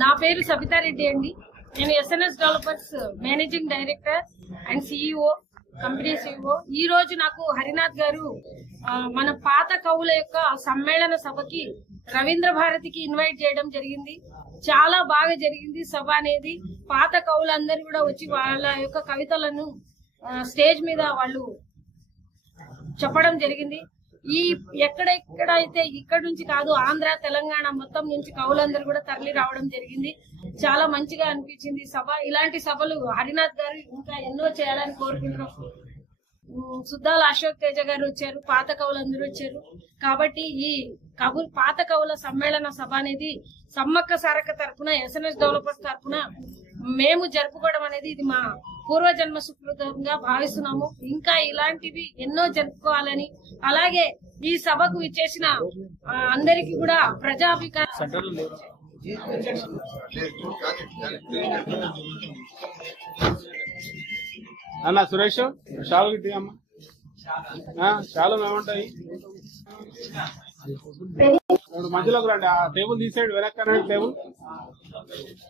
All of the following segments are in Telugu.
నా పేరు సబితారెడ్డి అండి. నేను SNS developers managing director and CEO, company CEO. ఈ రోజు నాకు హరినాథ్ గారు మన పాత కవుల యొక్క సమ్మేళన సభకి రవీంద్ర భారతికి ఇన్వైట్ చేయడం జరిగింది. చాలా బాగా జరిగింది సభ అనేది. పాత కవులందరూ కూడా వచ్చి వాళ్ళ యొక్క కవితలను స్టేజ్ మీద వాళ్ళు చెప్పడం జరిగింది. ఈ ఎక్కడైతే ఇక్కడ నుంచి కాదు, ఆంధ్ర తెలంగాణ మొత్తం నుంచి కవులందరూ కూడా తరలి రావడం జరిగింది. చాలా మంచిగా అనిపించింది సభ. ఇలాంటి సభలు హరినాథ్ గారు ఇంకా ఎన్నో చేయాలని కోరుకుంటున్నాం. సుద్దాల అశోక్ తేజ గారు వచ్చారు, పాత కవులందరూ వచ్చారు. కాబట్టి ఈ పాత కవుల సమ్మేళన సభ అనేది సమ్మక్క సారక్క తరఫున, ఎస్ఎన్ఎస్ డెవలపర్స్ తరఫున మేము జరుపుకోవడం అనేది ఇది మా పూర్వజన్మ సుకృతంగా భావిస్తున్నాము. ఇంకా ఇలాంటివి ఎన్నో జరుపుకోవాలని, అలాగే ఈ సభకు ఇచ్చేసిన అందరికీ కూడా ప్రజాభికారం అన్న సురేష్ షాలు గిట్టి అమ్మ షాలు ఏముంటాయి మధ్యలోకి రండి. ఆ టేబుల్ తీసేయండి, వెనక్కనండి.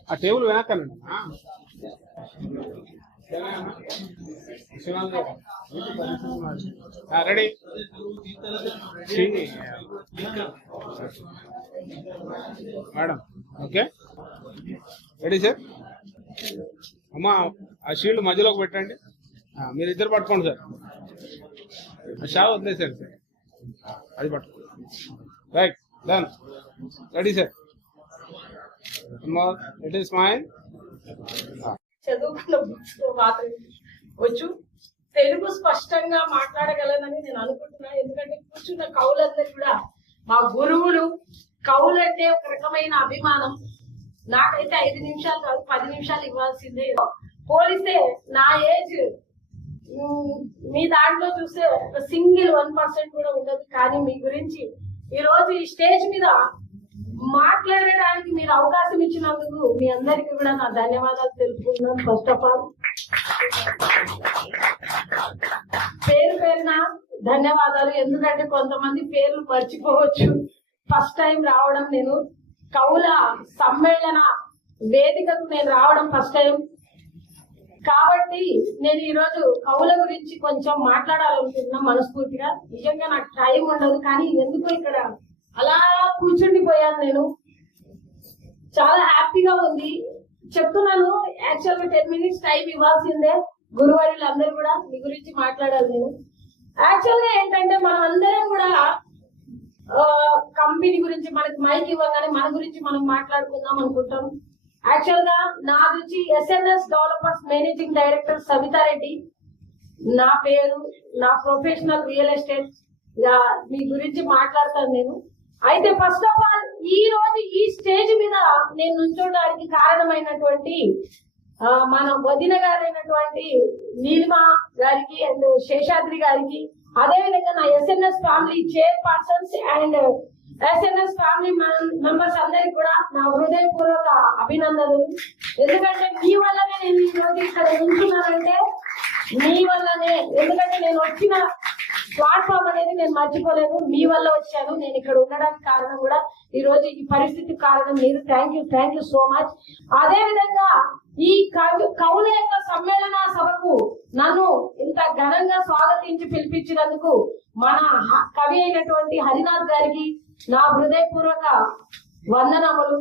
ఆ టేబుల్ వెనక్కనండి. Ready madam? Okay, ready sir. అమ్మా ఆ షీల్డ్ మధ్యలోకి పెట్టండి. మీరు ఇద్దరు పట్టుకోండి సార్. షా వదిలేసారు సార్, అది పట్టుకోండి. Right, done. Ready sir. It is mine. చదువుకున్న బుక్స్ మాత్రం వచ్చు, తెలుగు స్పష్టంగా మాట్లాడగలనని నేను అనుకుంటున్నా. ఎందుకంటే కూర్చున్న కవులందరూ కూడా మా గురువులు. కవులంటే ఒక రకమైన అభిమానం. నాకైతే 5 నిమిషాలు కాదు 10 నిమిషాలు ఇవ్వాల్సిందే. పోలిస్తే నా ఏజ్ మీ దాంట్లో చూస్తే సింగిల్ 1% కూడా ఉండదు. కానీ మీ గురించి ఈ రోజు ఈ స్టేజ్ మీద మాట్లాడడానికి మీరు అవకాశం ఇచ్చినందుకు మీ అందరికీ కూడా నా ధన్యవాదాలు తెలుపుకుంటున్నాను. ఫస్ట్ ఆఫ్ ఆల్ పేరు పేరున ధన్యవాదాలు. ఎందుకంటే కొంతమంది పేర్లు మర్చిపోవచ్చు. ఫస్ట్ టైం రావడం, నేను కవుల సమ్మేళన వేదికకు నేను రావడం ఫస్ట్ టైం. కాబట్టి నేను ఈరోజు కవుల గురించి కొంచెం మాట్లాడాలనుకుంటున్నా మనస్ఫూర్తిగా. నిజంగా నాకు టైం ఉండదు, కానీ ఎందుకు ఇక్కడ అలా కూర్చుండిపోయాను. నేను చాలా హ్యాపీగా ఉంది. చెప్తున్నాను, యాక్చువల్ గా 10 మినిట్స్ టైం ఇవ్వాల్సిందే. గురువారులందరూ కూడా మీ గురించి మాట్లాడాలి. నేను యాక్చువల్ గా ఏంటంటే మనం అందరం కూడా కంపెనీ గురించి మనకి మైక్ ఇవ్వగానే మన గురించి మనం మాట్లాడుకుందాం అనుకుంటాం. యాక్చువల్ గా నా గురించి SNS developers managing director Sabitha Reddy నా పేరు. నా ప్రొఫెషనల్ రియల్ ఎస్టేట్. మీ గురించి మాట్లాడతాను నేను. అయితే ఫస్ట్ ఆఫ్ ఆల్ ఈ రోజు ఈ స్టేజ్ మీద నేను నుంచోడానికి కారణమైనటువంటి మన వదిన గారైనటువంటి నీలిమ గారికి అండ్ శేషాద్రి గారికి, అదేవిధంగా నా SNS family chairpersons and SNS family members అందరికి కూడా నా హృదయపూర్వక అభినందనలు. ఎందుకంటే మీ వల్లనే నేను ఈ రోజు ఇక్కడ నిల్చున్నానంటే మీ వల్లనే. ఎందుకంటే నేను వచ్చిన ప్లాట్ఫామ్ అనేది నేను మర్చిపోలేను. మీ వల్ల వచ్చాను. నేను ఇక్కడ ఉండడానికి కారణం కూడా ఈ రోజు ఈ పరిస్థితికి కారణం మీరు. Thank you so much. అదే విధంగా ఈ కవుల యొక్క సమ్మేళన సభకు నన్ను ఇంత ఘనంగా స్వాగతించి పిలిపించినందుకు మన కవి అయినటువంటి హరినాథ్ గారికి నా హృదయపూర్వక వందనములు.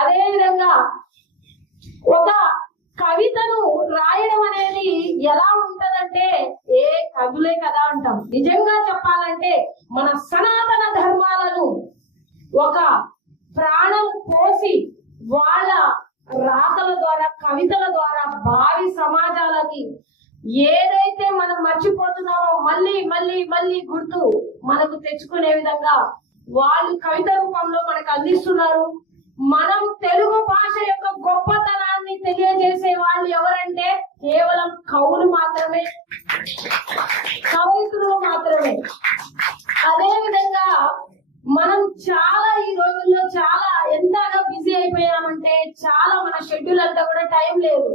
అదే విధంగా ఒక కవితను రాయడం అనేది ఎలా ఉంటదంటే ఏ కవులే కదా అంటాం. నిజంగా చెప్పాలంటే మన సనాతన ధర్మాలను ఒక ప్రాణం పోసి వాళ్ళ రాతల ద్వారా, కవితల ద్వారా భావి సమాజాలకి ఏదైతే మనం మర్చిపోతున్నామో మళ్ళీ మళ్ళీ మళ్ళీ గుర్తు మనకు తెచ్చుకునే విధంగా వాళ్ళు కవిత రూపంలో మనకు అందిస్తున్నారు. మనం తెలుగు భాష యొక్క గొప్పతనాన్ని తెలియజేసే వాళ్ళు ఎవరంటే కేవలం కవులు మాత్రమే, కవయిత్రులు మాత్రమే. అదే విధంగా మనం చాలా ఈ రోజుల్లో చాలా ఎంతగా బిజీ అయిపోయామంటే చాలా మన షెడ్యూల్ అంతా కూడా టైం లేదు.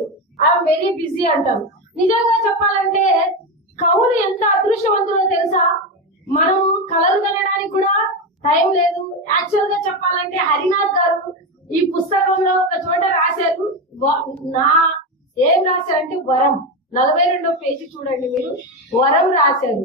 ఐఎమ్ వెరీ బిజీ అంటాం. నిజంగా చెప్పాలంటే కవులు ఎంత అదృష్టవంతులో తెలుసా? మనం కలలు కనడానికి కూడా టైం లేదు. యాక్చువల్ గా చెప్పాలంటే హరినాథ్ గారు ఈ పుస్తకంలో ఒక చోట రాశారు నా ఏం రాశారంటే వరం 42వ పేజీ చూడండి మీరు వరం రాశారు